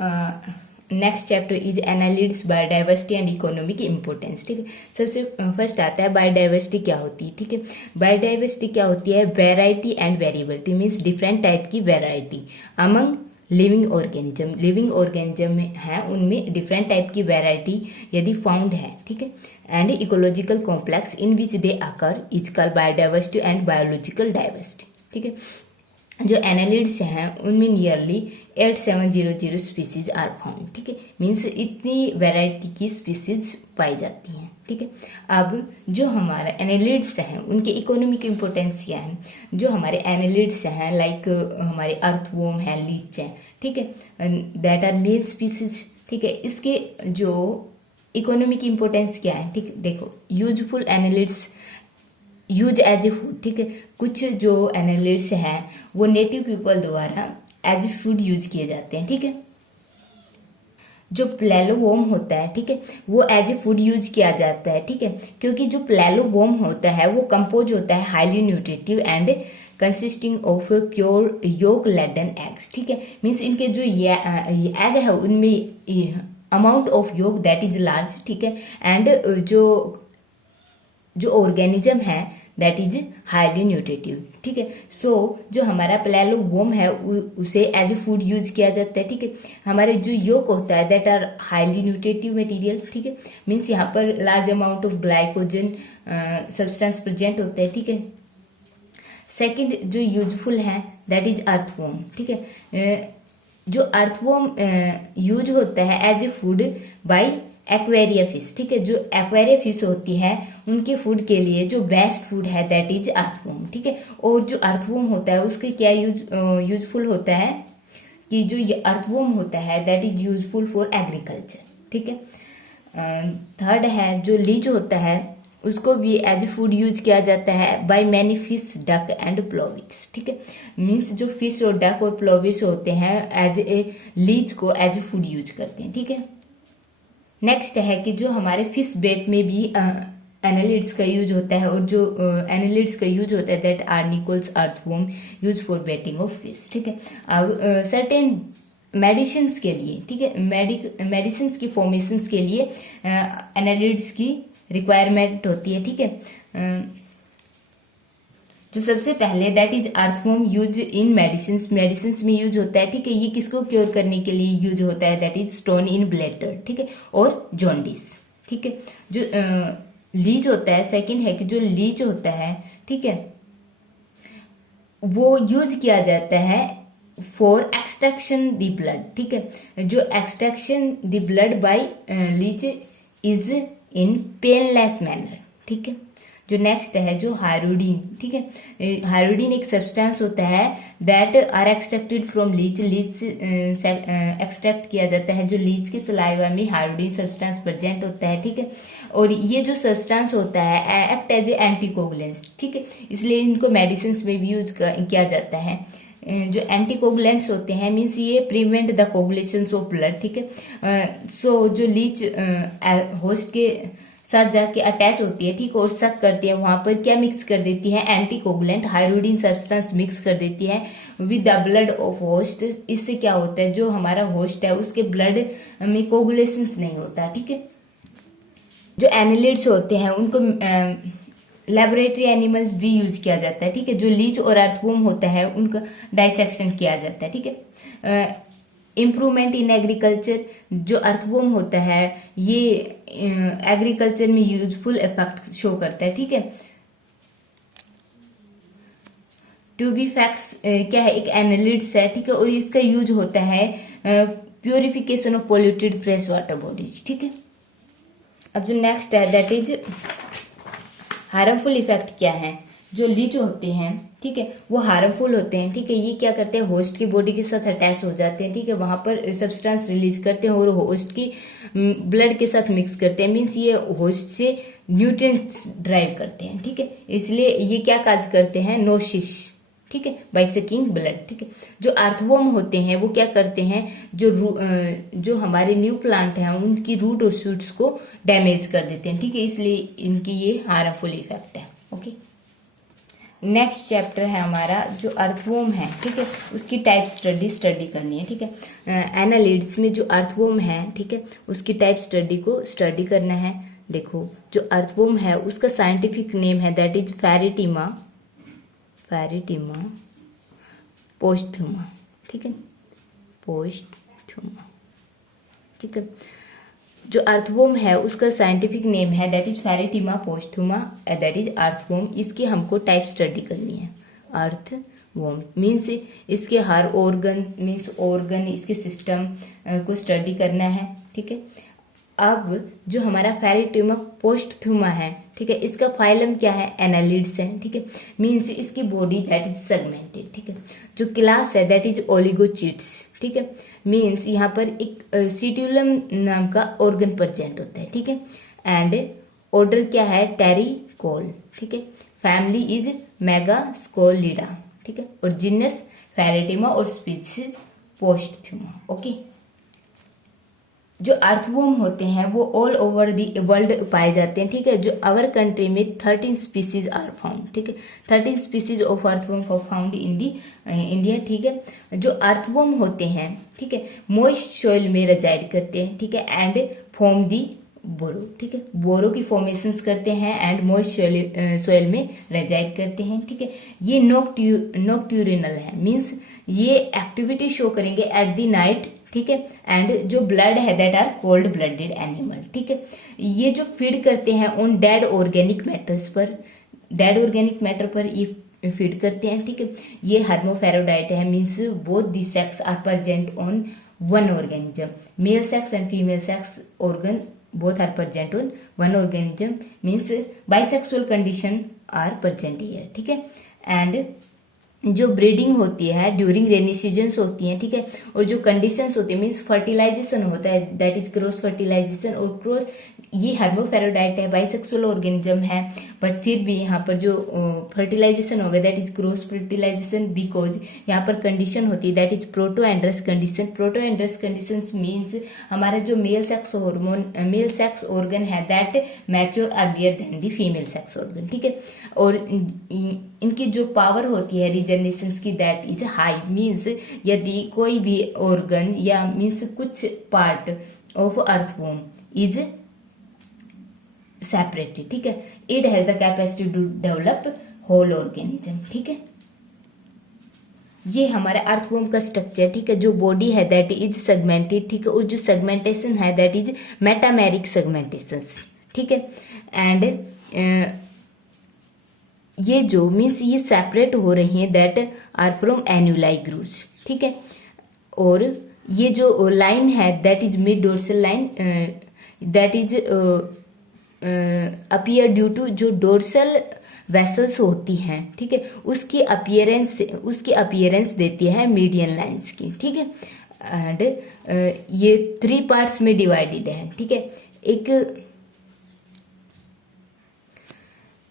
Next chapter is analytics biodiversity and economic importance. ठीक है, सबसे फर्स्ट आता है बायोडाइवर्सिटी क्या होती है। ठीक है, बायोडाइवर्सिटी क्या होती है, variety and variability means different type की variety among living organism. Living organism में है उनमें डिफरेंट टाइप की वेराइटी यदि फाउंड है। ठीक है, and ecological complex in which they occur is called biodiversity and biological diversity. ठीक है, जो एनालिड्स हैं उनमें नियरली 8700 स्पीसीज आर फाउंड। ठीक है, मीन्स इतनी वैरायटी की स्पीसीज पाई जाती हैं। ठीक है, अब जो हमारा एनालिड्स हैं उनके इकोनॉमिक इम्पोर्टेंस क्या है। जो हमारे एनालिड्स हैं लाइक हमारे अर्थवॉर्म है, लीच है, ठीक है, दैट आर मेन स्पीसीज। ठीक है, इसके जो इकोनॉमिक इम्पोर्टेंस क्या है। ठीक, देखो useful annelids use as a food. ठीक है, कुछ जो एनालिड्स हैं वो नेटिव पीपल द्वारा एज ए फूड यूज किए जाते हैं। ठीक है, जो प्लेलोवोम होता है, ठीक है, वो एज ए फूड यूज किया जाता है। ठीक है, क्योंकि जो प्लेलोवोम होता है वो कंपोज होता है highly nutritive and consisting of pure yolk laden eggs. ठीक है, मीन्स इनके जो एग है उनमें amount of yolk that is large. ठीक है, एंड जो ऑर्गेनिज्म है दैट इज हाईली न्यूट्रिटिव। ठीक है, सो जो हमारा प्लेलोवोम है उसे एज ए फूड यूज किया जाता है। ठीक है, हमारे जो योक होता है that are highly nutritive material. ठीक है, मीन्स यहाँ पर large amount of glycogen substance present होता है। ठीक है, सेकंड जो यूजफुल है दैट इज अर्थवॉर्म। ठीक है, जो अर्थवॉर्म यूज होता है as a food by aquaria fish. ठीक है, जो एक्वेरिया फिश होती है उनके फूड के लिए जो बेस्ट फूड है दैट इज अर्थवॉर्म। ठीक है, और जो अर्थवॉर्म होता है उसके क्या यूजफुल होता है कि जो ये अर्थवॉर्म होता है that is useful for agriculture. ठीक है, थर्ड है जो लीच होता है उसको भी एज फूड यूज किया जाता है by many fish, duck and plovers. ठीक है, मीन्स जो फिश और डक और प्लोविट्स होते हैं एज ए लीच को एज फूड यूज करते हैं। ठीक है, नेक्स्ट है कि जो हमारे फिश बेट में भी एनालिड्स का यूज होता है, और जो एनालिड्स का यूज होता है दैट आर्निकल्स earthworm use for baiting of fish. ठीक है, अब सर्टेन मेडिसिन के लिए, ठीक है, मेडिसिन की फॉर्मेशन के लिए एनालिड्स की रिक्वायरमेंट होती है। ठीक है, जो सबसे पहले that is earthworm use in medicine में यूज होता है। ठीक है, ये किसको क्योर करने के लिए यूज होता है that is stone in bladder. ठीक है, और जॉन्डिस। ठीक है, जो लीच होता है, सेकंड है कि जो लीच होता है, ठीक है, वो यूज किया जाता है फॉर एक्सट्रैक्शन द ब्लड। ठीक है, जो extraction the blood by leech is in painless manner. ठीक है, जो नेक्स्ट है जो हाइरोडीन। ठीक है, हाइरोडीन एक सब्सटेंस होता है that are extracted from leech. Leech से एक्सट्रैक्ट किया जाता है। जो लीच के सलाइवा में हाइरोडीन सब्सटेंस प्रेजेंट होता है। ठीक है, और ये जो सब्सटेंस होता है एक्ट एज ए एंटीकोगुलेंट्स। ठीक है, इसलिए इनको मेडिसिन में भी यूज किया जाता है। जो एंटीकोगुलेंट्स होते हैं मीन्स ये prevent the coagulation of blood. ठीक है, सो जो लीच होस्ट के साथ जाके अटैच होती है, ठीक, और सक करती है, वहां पर क्या मिक्स कर देती है, एंटीकोगुलेंट हाइरोडीन सब्सटेंस मिक्स कर देती है with the blood of host. इससे क्या होता है, जो हमारा होस्ट है उसके ब्लड में कोगुलेशन नहीं होता। ठीक है, जो एनालिड्स होते हैं उनको लेबोरेटरी एनिमल्स भी यूज किया जाता है। ठीक है, जो लीच और अर्थवॉर्म होता है उनका डाइसेक्शन किया जाता है। ठीक है, इम्प्रूवमेंट इन एग्रीकल्चर, जो अर्थवॉर्म होता है ये एग्रीकल्चर में यूजफुल इफेक्ट शो करता है। ठीक है, टू बी फैक्ट्स क्या है, एक एनालिड्स है। ठीक है, और इसका यूज होता है purification of polluted fresh water bodies. ठीक है, अब जो नेक्स्ट है दैट इज हार्मफुल इफेक्ट क्या है। जो लीच होते हैं, ठीक है, वो हार्मफुल होते हैं। ठीक है, ये क्या करते हैं, होस्ट की बॉडी के साथ अटैच हो जाते हैं। ठीक है, वहां पर सब्सटेंस रिलीज करते हैं और होस्ट की ब्लड के साथ मिक्स करते हैं। मीन्स ये होस्ट से न्यूट्रिएंट्स ड्राइव करते हैं। ठीक है, इसलिए ये क्या काज करते हैं, नोसिस। ठीक है, बाय सकिंग ब्लड। ठीक है, जो अर्थवॉर्म होते हैं वो क्या करते हैं, जो हमारे न्यू प्लांट हैं उनकी रूट और शूट्स को डैमेज कर देते हैं। ठीक है, इसलिए इनकी ये हार्मफुल इफेक्ट है। ओके, नेक्स्ट चैप्टर है हमारा जो अर्थवॉर्म है, ठीक है, उसकी टाइप स्टडी करनी है, ठीक है। एनालिड्स में जो अर्थवॉर्म है, ठीक है, उसकी टाइप स्टडी को स्टडी करना है। देखो जो अर्थवॉर्म है उसका साइंटिफिक नेम है दैट इज फेरिटिमा पोस्टुमा, ठीक है, पोस्टुमा, ठीक है। जो अर्थवॉर्म है उसका साइंटिफिक नेम है that is Pheretima posthuma, that is earthworm. इसकी हमको टाइप स्टडी करनी है। अर्थवॉर्म मीन्स इसके हर ऑर्गन इसके सिस्टम को स्टडी करना है, ठीक है। अब जो हमारा फेरिटिमा पोस्टुमा है, ठीक है, इसका फाइलम क्या है, एनालिड्स है, ठीक है। मीन्स इसकी बॉडी दैट इज सेगमेंटेड, ठीक है। जो क्लास है दैट इज ओलिगोचिट्स, ठीक है। मीन्स यहाँ पर एक सीट्यूलम नाम का ऑर्गन प्रेजेंट होता है, ठीक है। एंड ऑर्डर क्या है, टेरिकोल, ठीक है। फैमिली इज मेगास्कोलिडा, ठीक है। और जिनस फेरिटिमा और स्पीसीज पोस्टुमा, ओके। जो अर्थवॉर्म होते हैं वो ऑल ओवर द वर्ल्ड पाए जाते हैं, ठीक है। जो अवर कंट्री में 13 स्पीसीज आर फाउंड, ठीक है। 13 species of earthworm found in the India, ठीक है। जो अर्थवॉर्म होते हैं, ठीक है, मॉइस्ट सॉइल में रेजाइड करते हैं, ठीक है, एंड फॉर्म दी बोरो, ठीक है। बोरो की फॉर्मेशंस करते हैं एंड मॉइस्ट सॉइल में रेजाइड करते हैं, ठीक है। ये नॉक्ट्यूरिनल है, मीन्स ये एक्टिविटी शो करेंगे एट द नाइट, ठीक है। एंड जो ब्लड है that are cold blooded animal, ठीक है। ये जो फीड करते हैं ऑन डेड ऑर्गेनिक मैटर पर ये फीड करते हैं, ठीक है। ये हर्मोफेरोडाइट है, means both the sex are present on one organism, male sex and female sex organ both are present on one organism, means bisexual condition are present here, ठीक है। एंड जो ब्रीडिंग होती है ड्यूरिंग रेनी सीजन्स होती है, ठीक है। और जो कंडीशंस होती है मीन्स फर्टिलाइजेशन होता है दैट इज क्रॉस फर्टिलाइजेशन। और क्रॉस ये हर्मोफेरोडाइट है, बाइसेक्सुअल ऑर्गेनिज्म है, बट फिर भी यहाँ पर जो फर्टिलाइजेशन होगा that is cross fertilization, because यहाँ पर कंडीशन होती है that is protandrous condition. Protandrous condition means हमारा जो मेल सेक्स ऑर्गन है that mature earlier than the female sex organ, ठीक है। और इनकी जो पावर होती है रीजनरेशन की दैट इज हाई, मीन्स यदि कोई भी ऑर्गन या मीन्स कुछ part of earthworm is separated, ठीक है, it has the capacity to develop whole organism, ठीक है। ये हमारे अर्थवॉर्म का स्ट्रक्चर, ठीक है। जो बॉडी है दैट इज सेगमेंटेड, ठीक है। और जो सेगमेंटेशन है दैट इज मेटामेरिक सेगमेंटेशन, ठीक है। एंड ये जो मीन्स ये सेपरेट हो रही हैं that are from annuli grooves, ठीक है। और ये जो लाइन है that is mid dorsal line that is appear due to जो डोर्सल वेसल्स होती हैं, ठीक है, उसकी अपीयरेंस देती है मीडियन लाइंस की, ठीक है। एंड ये 3 पार्ट्स में डिवाइडेड है, ठीक है। एक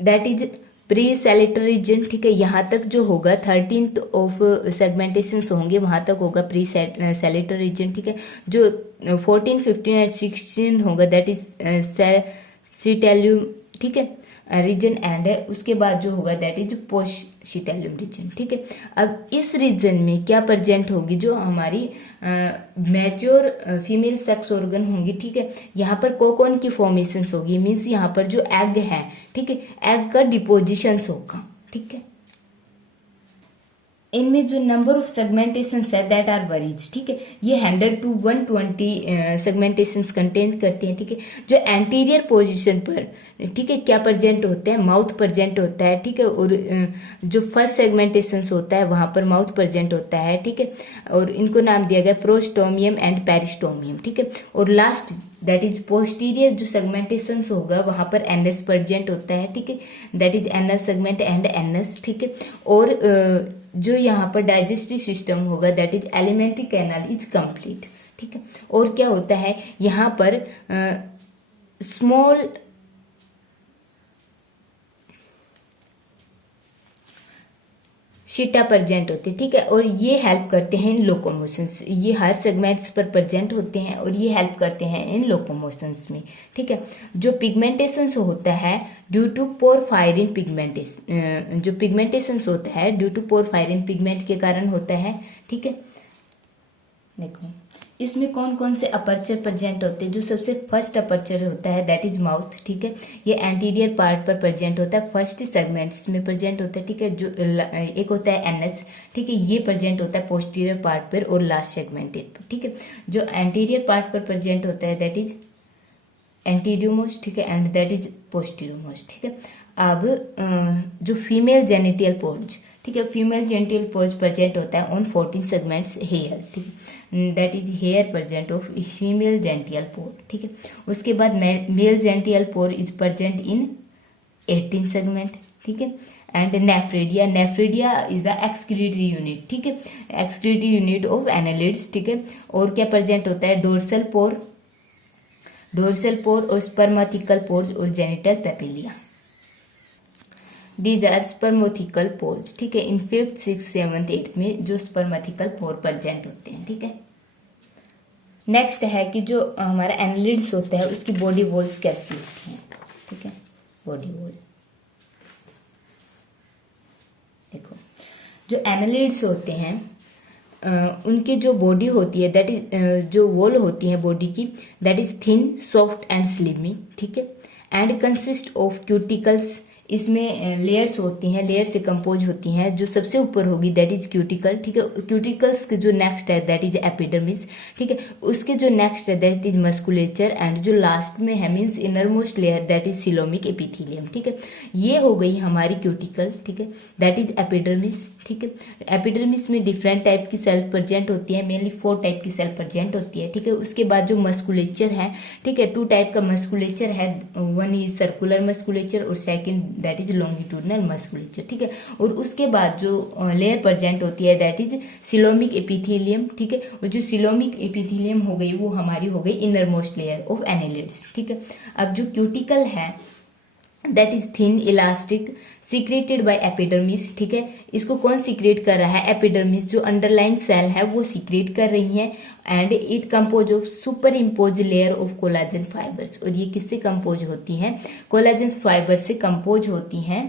दैट इज प्री सैलिटरी रीजन, ठीक है। यहाँ तक जो होगा 13th ऑफ सेगमेंटेशन होंगे वहां तक होगा प्री सैलिटरी रीजन, ठीक है। जो 14, 15 एंड 16 होगा दैट इज सीटेल्यूम, ठीक है, रीजन। एंड उसके बाद जो होगा दैट इज पोस्ट सीटेल्यूम रीजन, ठीक है। अब इस रीजन में क्या प्रेजेंट होगी, जो हमारी मैच्योर फीमेल सेक्स ऑर्गन होंगी, ठीक है। यहाँ पर कोकोन की फॉर्मेशन होगी, मीन्स यहाँ पर जो एग है, ठीक है, एग का डिपोजिशन होगा, ठीक है। इनमें जो नंबर ऑफ सेगमेंटेशन है दैट आर वरीज, ठीक है। ये 100 to 120 सेगमेंटेशन कंटेन करते हैं, ठीक है। जो एंटीरियर पोजीशन पर, ठीक है, क्या प्रेजेंट होता है, माउथ प्रेजेंट होता है, ठीक है। और जो फर्स्ट सेगमेंटेशन होता है वहां पर माउथ प्रेजेंट होता है, ठीक है। और इनको नाम दिया गया प्रोस्टोमियम एंड पेरिस्टोमियम, ठीक है। और लास्ट दैट इज पोस्टीरियर जो सेगमेंटेशन होगा वहां पर एनएस प्रेजेंट होता है, ठीक है, that is anal segment and NS, ठीक है। और जो यहाँ पर डाइजेस्टिव सिस्टम होगा that is alimentary canal is complete, ठीक है। और क्या होता है यहाँ पर स्मॉल शीटा प्रेजेंट होते हैं, ठीक है। और ये हेल्प करते हैं इन लोकोमोशंस, ये हर सेगमेंट्स पर प्रेजेंट होते हैं और ये हेल्प करते हैं इन लोकोमोशंस में, ठीक है। जो पिगमेंटेशन होता है ड्यू टू पोरफायरिन पिगमेंटेशन, जो पिगमेंटेशन होता है ड्यू टू पोरफायरिन पिगमेंट के कारण होता है, ठीक है। देखो इसमें कौन कौन से अपर्चर प्रेजेंट होते हैं। जो सबसे फर्स्ट अपर्चर होता है दैट इज माउथ, ठीक है। ये एंटीरियर पार्ट पर प्रेजेंट होता है, फर्स्ट सेगमेंट्स में प्रेजेंट होता है, ठीक है। जो एक होता है एनएस, ठीक है, ये प्रेजेंट होता है पोस्टीरियर पार्ट पर और लास्ट सेगमेंट पर, ठीक है। जो एंटीरियर पार्ट पर प्रेजेंट होता है दैट इज एंटीरियर मोस्ट, ठीक है, and that is posterior most, ठीक है। अब जो फीमेल जेनिटल पोर्ज, ठीक है, फीमेल जेनिटल पोर्ज प्रेजेंट होता है ऑन 14 सेगमेंट्स हेयर, ठीक है, that is here present of female genital pore, ठीक है। उसके बाद male genital pore is present in 18 segment, ठीक है। And nephridia, nephridia is the excretory unit, ठीक है, एक्सक्रीटरी यूनिट ऑफ एनालिड्स, ठीक है। और क्या प्रेजेंट होता है डोर्सल पोर, डोर्सल पोर और स्पर्मेटिकल पोर्स और जेनिटल पेपिलिया, दीज आर स्पर्मेटिकल पोर्स, ठीक है। इन 5th 6th 7th 8th में जो स्पर्मेटिकल पोर प्रेजेंट होते हैं, ठीक है। नेक्स्ट है कि जो हमारा एनालिड्स होता है उसकी बॉडी वॉल्स कैसी होती हैं, ठीक है, बॉडी वॉल। देखो जो एनालिड्स होते हैं उनकी जो बॉडी होती है दैट इज जो वॉल होती है बॉडी की that is thin soft and slimy, ठीक है। एंड कंसिस्ट ऑफ क्यूटिकल्स, इसमें लेयर्स होती हैं, लेयर से कंपोज होती हैं। जो सबसे ऊपर होगी दैट इज क्यूटिकल, ठीक है। क्यूटिकल्स के जो नेक्स्ट है दैट इज एपिडर्मिस, ठीक है। उसके जो नेक्स्ट है दैट इज मस्कुलेचर एंड जो लास्ट में है means inner most layer that is coelomic epithelium, ठीक है। ये हो गई हमारी क्यूटिकल, ठीक है, दैट इज एपिडर्मिस, ठीक है। एपिडर्मिस में डिफरेंट टाइप की सेल प्रेजेंट होती है, मेनली 4 टाइप की सेल प्रेजेंट होती है, ठीक है। उसके बाद जो मस्कुलेचर है, ठीक है, 2 टाइप का मस्कुलेचर है, वन इज सर्कुलर मस्कुलेचर और second that is longitudinal musculature, ठीक है। और उसके बाद जो लेयर प्रेजेंट होती है दैट इज सिलोमिक एपिथेलियम, ठीक है। और जो सिलोमिक एपिथेलियम हो गई वो हमारी हो गई inner most layer of annelids, ठीक है। अब जो क्यूटिकल है that is thin elastic secreted by epidermis, ठीक है। इसको कौन सीक्रेट कर रहा है, एपिडर्मिस, जो अंडरलाइन सेल है वो सीक्रेट कर रही है। And it compose of super impose layer of collagen fibres, और ये किससे कंपोज होती हैं, कोलाजन फाइबर्स से कंपोज होती हैं।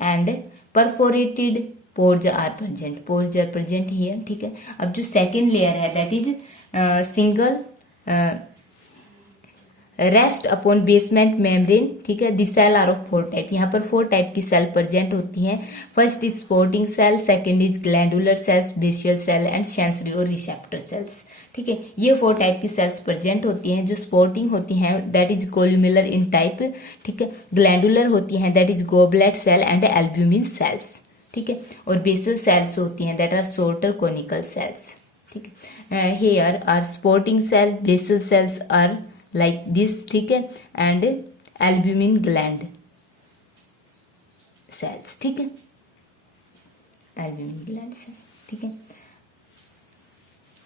And perforated pores are present, pores are present here, ठीक है। अब जो सेकेंड लेयर है that is single rest upon basement membrane, ठीक है। This cell are of 4 type, यहाँ पर 4 टाइप की सेल प्रेजेंट होती हैं। First is supporting cell, second is glandular cells, basal cell and sensory और रिसेप्टर सेल्स, ठीक है। ये 4 टाइप की सेल्स प्रेजेंट होती हैं। जो स्पोर्टिंग होती हैं that is columnar in type, ठीक है। ग्लैंडुलर होती हैं that is goblet cell and albumin cells, ठीक है। और बेसल सेल्स होती हैं that are shorter conical cells, ठीक है। Here are supporting cell, basal cells are like this, ठीक है, एंड एल्ब्यूमिन ग्लैंड सेल्स, ठीक है, एल्ब्यूमिन ग्लैंड सेल, ठीक है।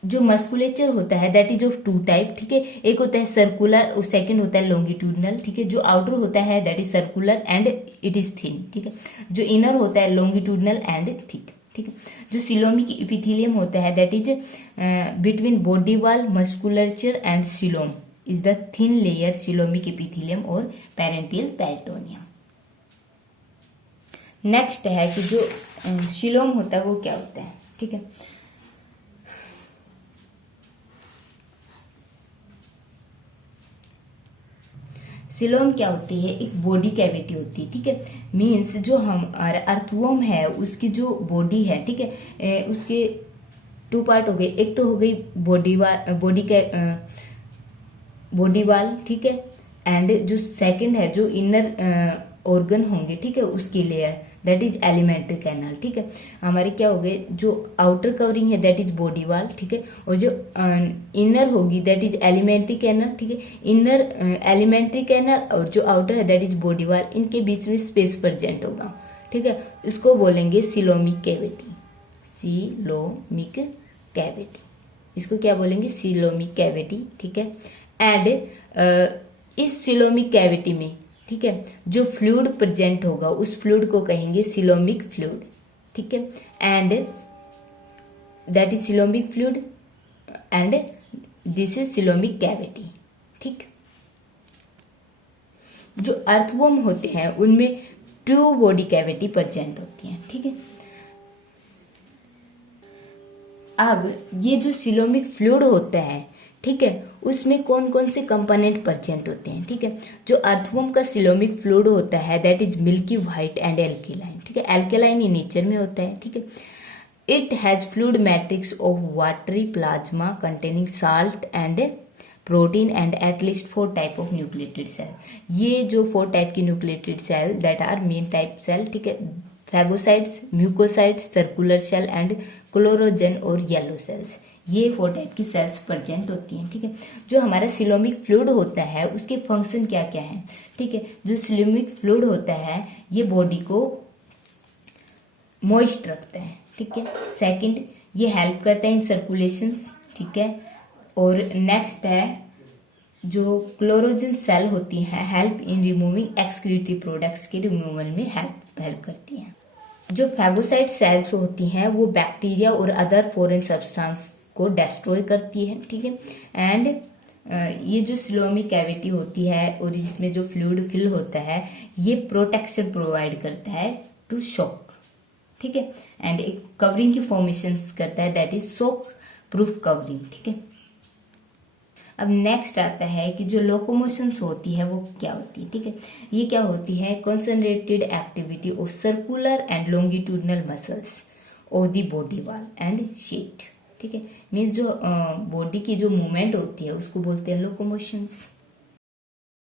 जो मस्कुलेचर होता है दैट इज ऑफ 2 टाइप, ठीक है। एक होता है सर्कुलर और सेकंड होता है लॉन्गिट्यूडनल, ठीक है। जो आउटर होता है that is circular and it is thin, ठीक है। जो इनर होता है लॉन्गिट्यूडनल एंड थिक, ठीक है। जो सिलोमिक एपिथेलियम होता है that is between body wall musculature and coelom is the thin layer coelomic epithelium और पेरेंटियल पेरिटोनियम। नेक्स्ट है कि जो सिलोम होता है वो क्या होता है, ठीक है। सिलोम क्या होती है, एक बॉडी कैविटी होती है, ठीक है। मीन्स जो हमारा अर्थवॉर्म है उसकी जो बॉडी है, ठीक है, उसके 2 पार्ट हो गए। एक तो हो गई बॉडी वाल, ठीक है। एंड जो सेकंड है जो इनर ऑर्गन होंगे, ठीक है, उसकी layer that is alimentary canal, ठीक है। हमारे क्या हो गए, जो आउटर कवरिंग है दैट इज बॉडी वाल, ठीक है। और जो इनर होगी दैट इज एलिमेंट्री कैनल, ठीक है। इनर एलिमेंट्री कैनल और जो आउटर है दैट इज बॉडी वाल, इनके बीच में स्पेस प्रेजेंट होगा, ठीक है। इसको बोलेंगे सिलोमिक कैविटी, सिलोमिक कैविटी, इसको क्या बोलेंगे, सिलोमिक कैविटी, ठीक है। एंड इस सिलोमिक कैविटी में, ठीक है, जो फ्लूइड प्रेजेंट होगा उस फ्लूइड को कहेंगे सिलोमिक फ्लूइड, ठीक है, and that is coelomic fluid and this is coelomic cavity. ठीक, जो अर्थवॉर्म होते हैं उनमें 2 बॉडी कैविटी प्रेजेंट होती हैं। ठीक है, अब ये जो सिलोमिक फ्लूइड होता है, ठीक है, उसमें कौन कौन से कंपोनेंट प्रेजेंट होते हैं। ठीक है, जो अर्थवॉर्म का सिलोमिक फ्लूइड होता है that is milky white and alkaline. ठीक है, एल्केलाइन इन नेचर में होता है। ठीक है, it has fluid matrix of watery plasma containing salt and protein and at least 4 type of nucleated cell. ये जो 4 टाइप की nucleated cell that are main type cell, ठीक है, phagocytes, mucocytes, circular cell and chlorogen और yellow sales, ये 4 type की cells present होती हैं। ठीक है, जो हमारा सिलोमिक फ्लूइड होता है उसके फंक्शन क्या क्या है। ठीक है, जो सिलोमिक फ्लूइड होता है ये बॉडी को मॉइस्ट रखता है। ठीक है, सेकंड ये हेल्प करता है इन सर्कुलेशंस। ठीक है, और नेक्स्ट है जो क्लोरोजन सेल होती है help in removing excretory products के रिमूवल में हेल्प करती हैं। जो फैगोसाइट सेल्स होती हैं वो बैक्टीरिया और अदर फॉरेन सब्सटेंस को डिस्ट्रॉय करती है। ठीक है, एंड ये जो सिलोमिक कैविटी होती है और इसमें जो फ्लूइड फिल होता है ये प्रोटेक्शन प्रोवाइड करता है टू शॉक। ठीक है, एंड एक कवरिंग की फॉर्मेशन करता है that is shock proof covering. ठीक है, अब नेक्स्ट आता है कि जो लोकोमोशंस होती है वो क्या होती है। ठीक है, ये क्या होती है, concentrated activity of circular and longitudinal muscles of the body wall and sheet. ठीक है, मीन्स जो बॉडी की जो मूवमेंट होती है उसको बोलते हैं लोकोमोशंस।